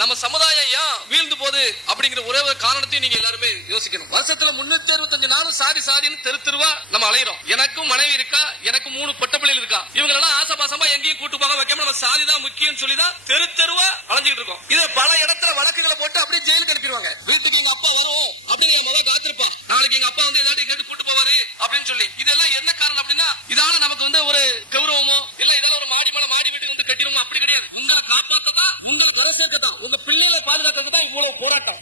நம்ம சமுதாயம் ஏன் வீழ்ந்து போகுது அப்படிங்கிற ஒரே ஒரு காரணத்தையும் நீங்க எல்லாருமே யோசிக்கணும். வருஷத்துல 365 நாளும் சாதி சாதின்னு தெரு தெருவா நம்ம அலையிறோம். எனக்கும் மனைவி இருக்கா, எனக்கு 3 பொட்ட பிள்ளைகள் இருக்கா. இவங்க எல்லாம் ஆசபாசமா எங்கேயும் கூட்டு போக வைக்காம நம்ம சாதி தான் முக்கியம் சொல்லி தான் தெரு தெருவா அலைஞ்சிட்டு இருக்கோம். இது பல இடத்துல வழக்குகளை போட்டு அப்படியே ஜெயிலுக்கு அனுப்பிடுவாங்க. வீட்டுக்கு எங்க அப்பா வரும் அப்படின்னு என் மகன் காத்திருப்பான். நாளைக்கு எங்க அப்பா வந்து ஏதாவது கேட்டு கூட்டு போவாரு அப்படின்னு சொல்லி. இதெல்லாம் என்ன காரணம் அப்படின்னா, இதால நமக்கு வந்து ஒரு கௌரவமோ இல்ல இதால ஒரு மாடி மேல மாடி வீட்டு வந்து கட்டிடுமோ அப்படி கிடையாது. உங்களை காப்பாற்றதான், உங்களை வர சேர்க்கத்தான், உங்க பிள்ளைகளை பாதுகாக்கிறதுக்கு தான் இவ்வளவு போராட்டம்.